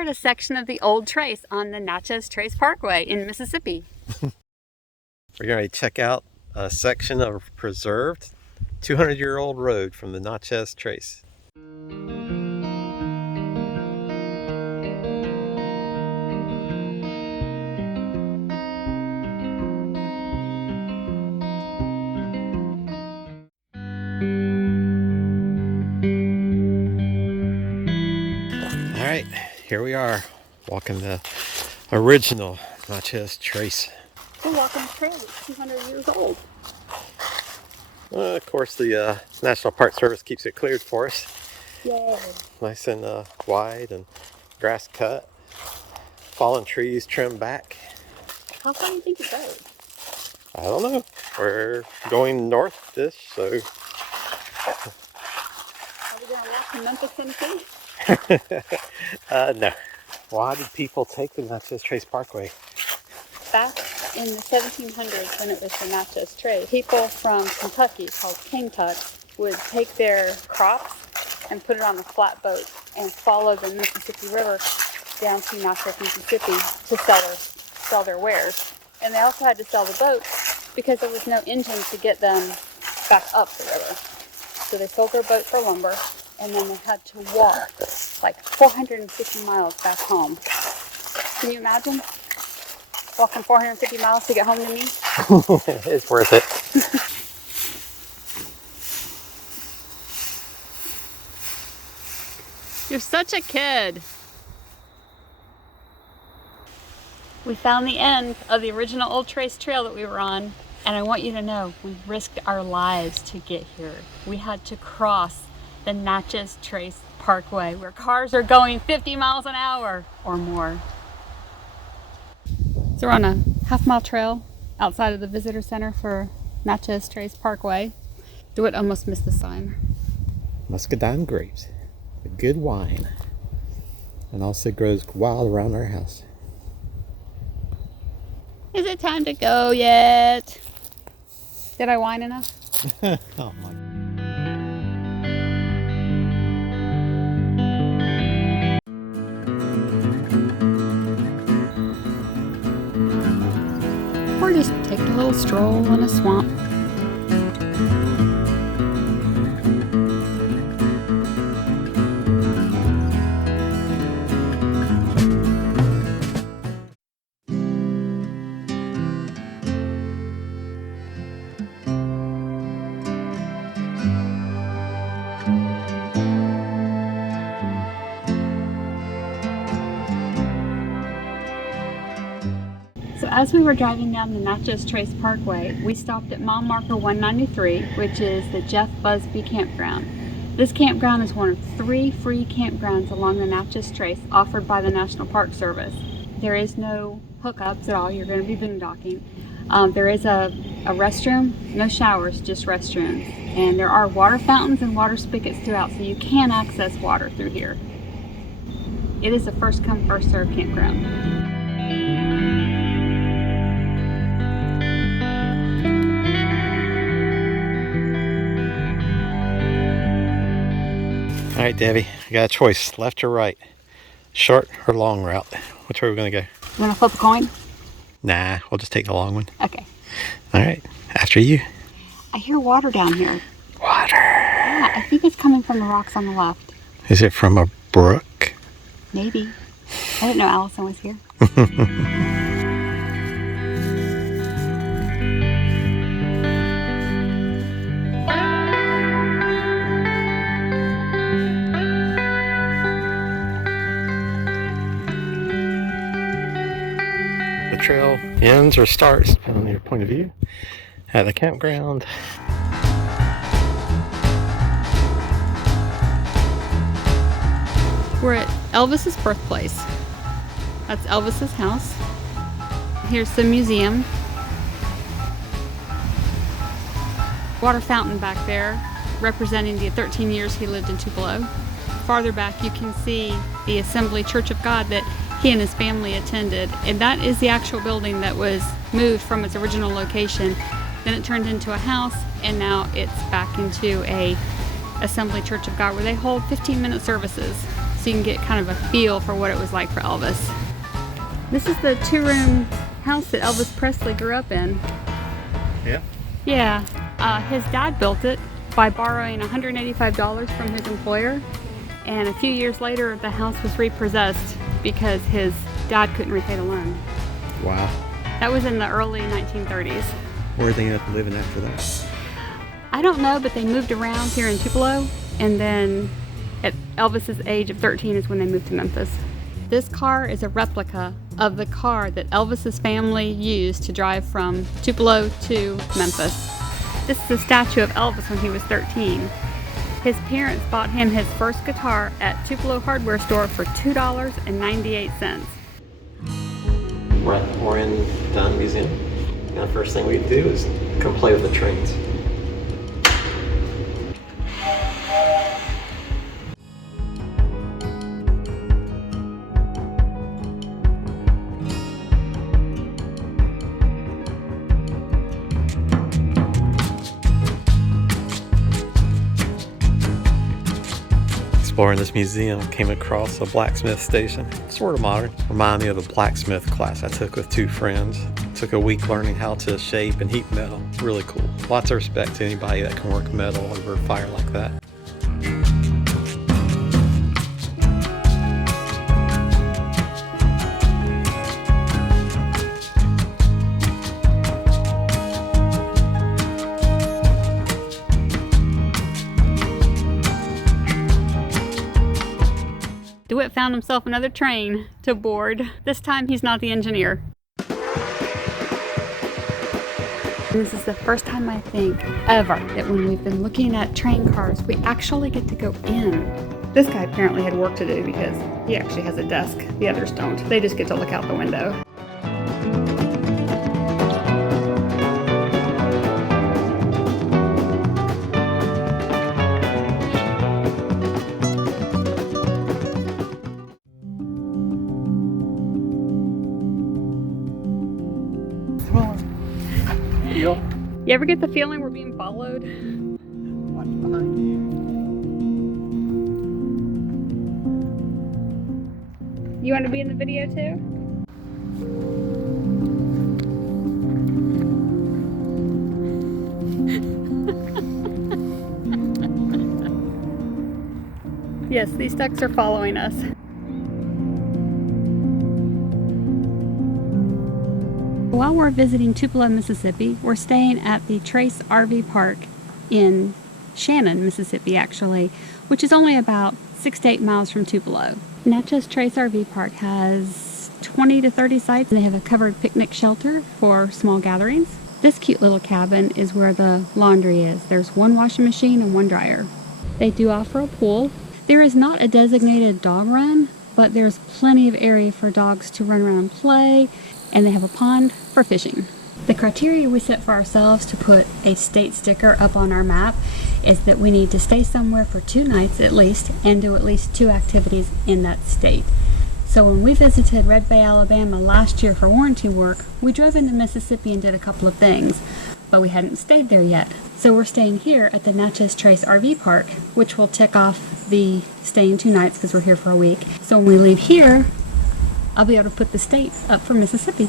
We're at a section of the old trace on the Natchez Trace Parkway in Mississippi. We're going to check out a section of preserved 200-year-old road from the Natchez Trace. All right, here we are, walking the original Natchez Trace. We're walking a trail that's 200 years old. Of course, the National Park Service keeps it cleared for us. Yay. Nice and wide and grass cut. Fallen trees trimmed back. How far do you think it goes? I don't know. We're going north-ish, so... Are we going to walk to Memphis, Tennessee? No. Why did people take the Natchez Trace Parkway? Back in the 1700s, when it was the Natchez Trace, people from Kentucky, called Kentucks, would take their crops and put it on a flatboat and follow the Mississippi River down to Natchez, Mississippi to sell their wares. And they also had to sell the boats because there was no engine to get them back up the river. So they sold their boat for lumber, and then they had to walk like 450 miles back home. Can you imagine walking 450 miles to get home to me? It's worth it. You're such a kid. We found the end of the original Old Trace Trail that we were on, and I want you to know we risked our lives to get here. We had to cross the Natchez Trace Parkway where cars are going 50 miles an hour or more. So we're on a half-mile trail outside of the visitor center for Natchez Trace Parkway. DeWitt almost missed the sign. Muscadine grapes, a good wine, and also grows wild around our house. Is it time to go yet? Did I whine enough? Oh my. Or just take a little stroll in a swamp. So as we were driving down the Natchez Trace Parkway, we stopped at mile marker 193, which is the Jeff Busby campground. This campground is one of 3 free campgrounds along the Natchez Trace offered by the National Park Service. There is no hookups at all, you're going to be boondocking. There is a restroom, no showers, just restrooms. And there are water fountains and water spigots throughout, so you can access water through here. It is a first come, first served campground. All right, Debbie, you got a choice, left or right, short or long route. Which way are we gonna go? You want to flip a coin? Nah, we'll just take the long one. Okay. All right, after you. I hear water down here. Water. Yeah, I think it's coming from the rocks on the left. Is it from a brook? Maybe. I didn't know Allison was here. The trail ends or starts, depending on your point of view, at the campground. We're at Elvis's birthplace. That's Elvis's house. Here's the museum. Water fountain back there, representing the 13 years he lived in Tupelo. Farther back you can see the Assembly Church of God that he and his family attended, and that is the actual building that was moved from its original location. Then it turned into a house, and now it's back into a Assembly Church of God where they hold 15-minute services. so you can get kind of a feel for what it was like for Elvis. This is the 2-room house that Elvis Presley grew up in. Yeah. Yeah, his dad built it by borrowing $185 from his employer, and a few years later the house was repossessed because his dad couldn't repay the loan. Wow. That was in the early 1930s. Where did they end up living after that? I don't know, but they moved around here in Tupelo, and then at Elvis's age of 13 is when they moved to Memphis. This car is a replica of the car that Elvis's family used to drive from Tupelo to Memphis. This is a statue of Elvis when he was 13. His parents bought him his first guitar at Tupelo hardware store for $2.98. We're at the Oren Dunn Museum. And the first thing we do is come play with the trains. Exploring this museum, came across a blacksmith station, sort of modern. Reminded me of a blacksmith class I took with 2 friends. Took a week learning how to shape and heat metal. Really cool. Lots of respect to anybody that can work metal over fire like that. DeWitt found himself another train to board. This time he's not the engineer. This is the first time, I think, ever, that when we've been looking at train cars, we actually get to go in. This guy apparently had work to do because he actually has a desk. The others don't. They just get to look out the window. You ever get the feeling we're being followed? Watch behind you. You want to be in the video too? Yes, these ducks are following us. While we're visiting Tupelo, Mississippi, we're staying at the Trace RV Park in Shannon, Mississippi, actually, which is only about 6 to 8 miles from Tupelo. Natchez Trace RV Park has 20 to 30 sites, and they have a covered picnic shelter for small gatherings. This cute little cabin is where the laundry is. There's 1 washing machine and 1 dryer. They do offer a pool. There is not a designated dog run, but there's plenty of area for dogs to run around and play, and they have a pond for fishing. The criteria we set for ourselves to put a state sticker up on our map is that we need to stay somewhere for 2 nights at least and do at least 2 activities in that state. So when we visited Red Bay, Alabama last year for warranty work, we drove into Mississippi and did a couple of things, but we hadn't stayed there yet. So we're staying here at the Natchez Trace RV Park, which will tick off the staying 2 nights because we're here for a week. So when we leave here, I'll be able to put the state up for Mississippi.